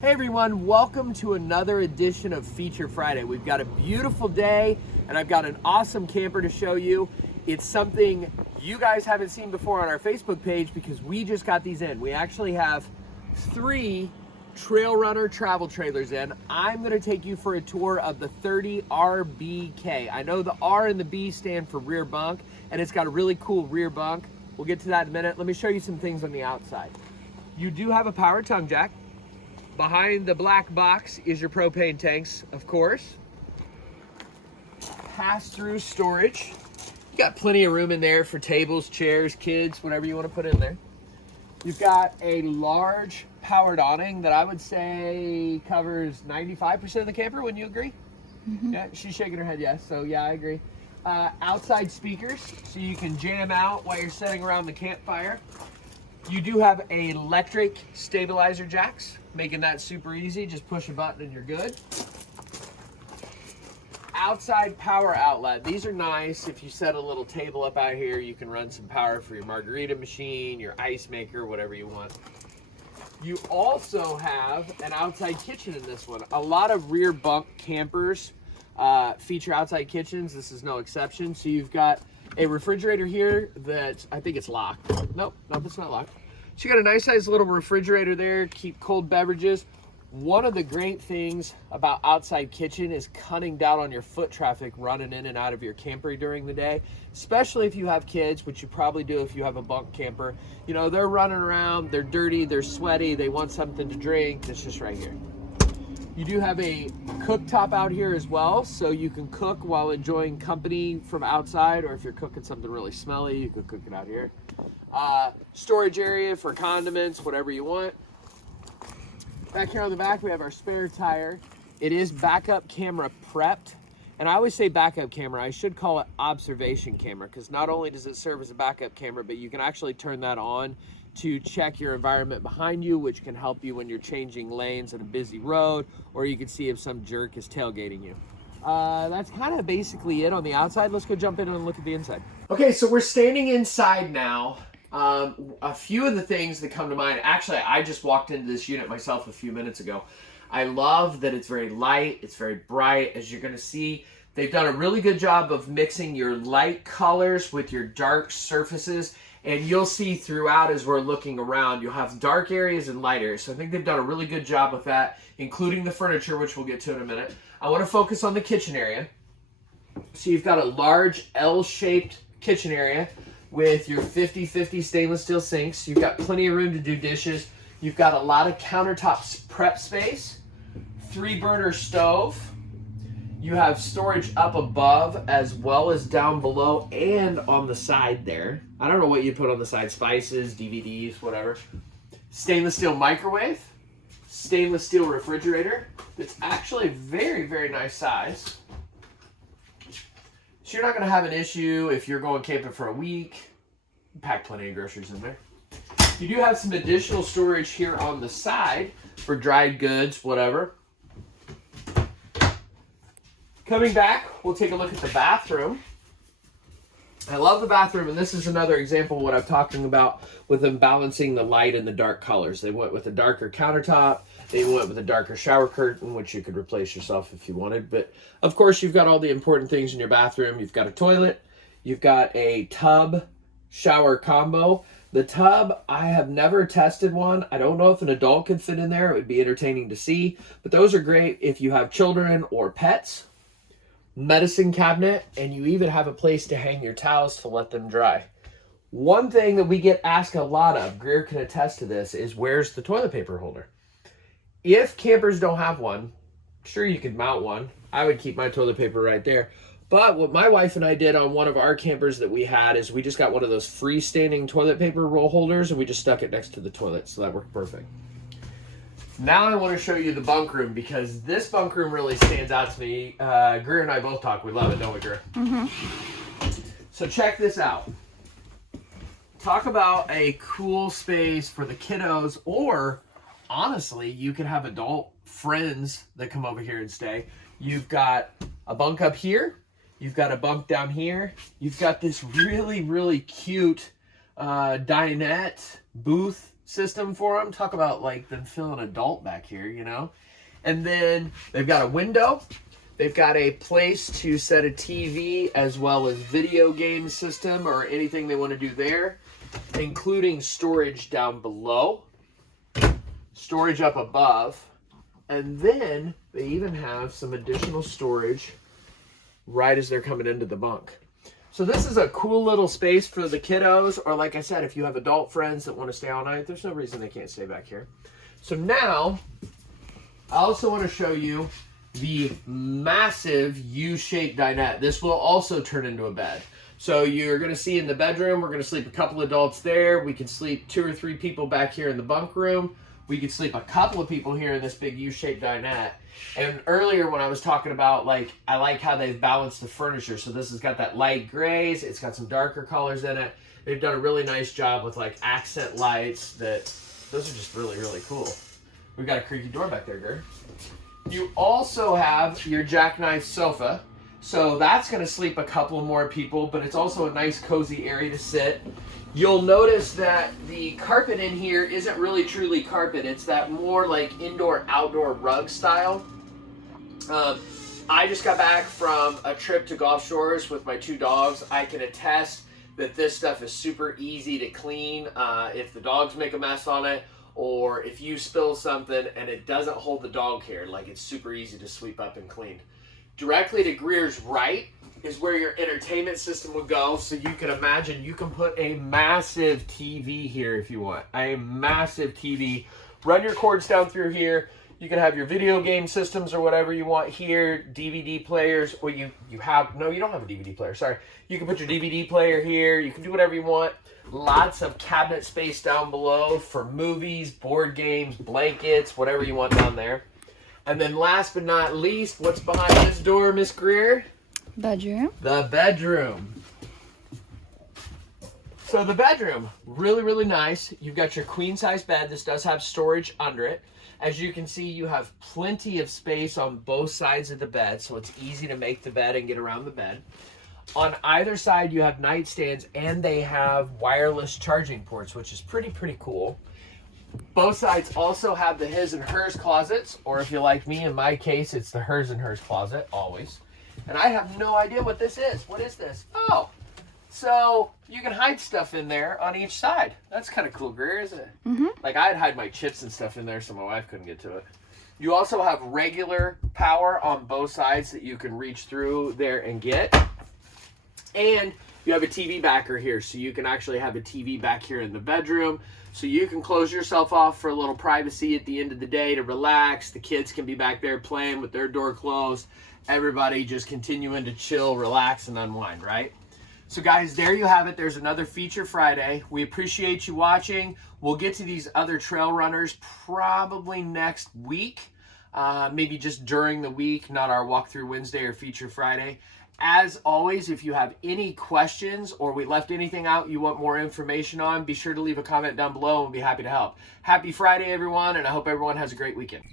Hey everyone, welcome to another edition of Feature Friday. We've got a beautiful day and I've got an awesome camper to show you. It's something you guys haven't seen before on our Facebook page because we just got these in. We actually have 3 Trail Runner travel trailers in. I'm gonna take you for a tour of the 30RBK. I know the R and the B stand for rear bunk and it's got a really cool rear bunk. We'll get to that in a minute. Let me show you some things on the outside. You do have a power tongue jack. Behind the black box is your propane tanks, of course. Pass-through storage. You got plenty of room in there for tables, chairs, kids, whatever you want to put in there. You've got a large powered awning that I would say covers 95% of the camper. Wouldn't you agree? Mm-hmm. Yeah, she's shaking her head yes, so yeah, I agree. Outside speakers, so you can jam out while you're sitting around the campfire. You do have electric stabilizer jacks, making that super easy. Just push a button and you're good. Outside power outlet. These are nice. If you set a little table up out here, you can run some power for your margarita machine, your ice maker, whatever you want. You also have an outside kitchen in this one. A lot of rear bunk campers feature outside kitchens. This is no exception. So you've got a refrigerator here that I think it's locked. Nope, it's not locked. So you got a nice size little refrigerator there, keep cold beverages. One of the great things about outside kitchen is cutting down on your foot traffic running in and out of your camper during the day, especially if you have kids, which you probably do if you have a bunk camper. You know, they're running around, they're dirty, they're sweaty, they want something to drink. It's just right here. You do have a cooktop out here as well, so you can cook while enjoying company from outside, or if you're cooking something really smelly, you can cook it out here. Storage area for condiments, whatever you want. Back here on the back, we have our spare tire. It is backup camera prepped, and I always say backup camera. I should call it observation camera, because not only does it serve as a backup camera, but you can actually turn that on to check your environment behind you, which can help you when you're changing lanes at a busy road, or you can see if some jerk is tailgating you. That's kind of basically it on the outside. Let's go jump in and look at the inside. Okay, so we're standing inside now. A few of the things that come to mind, actually, I just walked into this unit myself a few minutes ago. I love that it's very light, it's very bright. As you're gonna see, they've done a really good job of mixing your light colors with your dark surfaces. And you'll see throughout as we're looking around, you'll have dark areas and light areas. So I think they've done a really good job with that, including the furniture, which we'll get to in a minute. I want to focus on the kitchen area. So you've got a large L-shaped kitchen area with your 50/50 stainless steel sinks. You've got plenty of room to do dishes. You've got a lot of countertop prep space, 3-burner stove. You have storage up above as well as down below and on the side there. I don't know what you put on the side, spices, DVDs, whatever. Stainless steel microwave, stainless steel refrigerator. It's actually a very, very nice size. So you're not gonna have an issue if you're going camping for a week. Pack plenty of groceries in there. You do have some additional storage here on the side for dried goods, whatever. Coming back, we'll take a look at the bathroom. I love the bathroom, and this is another example of what I'm talking about with them balancing the light and the dark colors. They went with a darker countertop. They went with a darker shower curtain, which you could replace yourself if you wanted. But, of course, you've got all the important things in your bathroom. You've got a toilet. You've got a tub shower combo. The tub, I have never tested one. I don't know if an adult could fit in there. It would be entertaining to see. But those are great if you have children or pets. Medicine cabinet, and you even have a place to hang your towels to let them dry. One thing that we get asked a lot of, Greer can attest to this, is where's the toilet paper holder? If campers don't have one, sure, you could mount one. I would keep my toilet paper right there. But what my wife and I did on one of our campers that we had is we just got one of those freestanding toilet paper roll holders and we just stuck it next to the toilet, so that worked perfect. Now I want to show you the bunk room because this bunk room really stands out to me. Greer and I both talk. We love it, don't we, Greer? Mm-hmm. So check this out. Talk about a cool space for the kiddos, or honestly, you could have adult friends that come over here and stay. You've got a bunk up here. You've got a bunk down here. You've got this really, really cute dinette booth system for them. Talk about like them feeling adult back here, you know? And then they've got a window. They've got a place to set a TV as well as video game system or anything they want to do there, including storage down below, storage up above, and then they even have some additional storage right as they're coming into the bunk. So this is a cool little space for the kiddos, or like I said, if you have adult friends that want to stay all night, there's no reason they can't stay back here. So now, I also want to show you the massive U-shaped dinette. This will also turn into a bed. So you're going to see in the bedroom, we're going to sleep a couple adults there. We can sleep 2 or 3 people back here in the bunk room. We could sleep a couple of people here in this big U-shaped dinette. And earlier when I was talking about, like, I like how they've balanced the furniture. So this has got that light grays. It's got some darker colors in it. They've done a really nice job with, like, accent lights. Those are just really, really cool. We've got a creaky door back there, Gert. You also have your Jackknife Sofa. So that's going to sleep a couple more people, but it's also a nice cozy area to sit. You'll notice that the carpet in here isn't really truly carpet. It's that more like indoor-outdoor rug style. I just got back from a trip to Gulf Shores with my 2 dogs. I can attest that this stuff is super easy to clean if the dogs make a mess on it, or if you spill something and it doesn't hold the dog hair, like it's super easy to sweep up and clean. Directly to Greer's right is where your entertainment system would go. So you can imagine you can put a massive TV here if you want. A massive TV. Run your cords down through here. You can have your video game systems or whatever you want here. DVD players. Well, you don't have a DVD player. Sorry. You can put your DVD player here. You can do whatever you want. Lots of cabinet space down below for movies, board games, blankets, whatever you want down there. And then last but not least, what's behind this door, Miss Greer? Bedroom. The bedroom. So the bedroom, really, really nice. You've got your queen size bed. This does have storage under it. As you can see, you have plenty of space on both sides of the bed, so it's easy to make the bed and get around the bed. On either side, you have nightstands, and they have wireless charging ports, which is pretty cool. Both sides also have the his and hers closets, or if you like me, in my case, it's the hers and hers closet, always. And I have no idea what this is. What is this? Oh, so you can hide stuff in there on each side. That's kind of cool, Greer, isn't it? Mm-hmm. Like, I'd hide my chips and stuff in there so my wife couldn't get to it. You also have regular power on both sides that you can reach through there and get. And you have a TV backer here, so you can actually have a TV back here in the bedroom. So you can close yourself off for a little privacy at the end of the day to relax. The kids can be back there playing with their door closed. Everybody just continuing to chill, relax, and unwind, right? So guys, there you have it. There's another Feature Friday. We appreciate you watching. We'll get to these other trail runners probably next week. Maybe just during the week, not our Walkthrough Wednesday or Feature Friday. As always, if you have any questions or we left anything out you want more information on, be sure to leave a comment down below and we'll be happy to help. Happy Friday, everyone, and I hope everyone has a great weekend.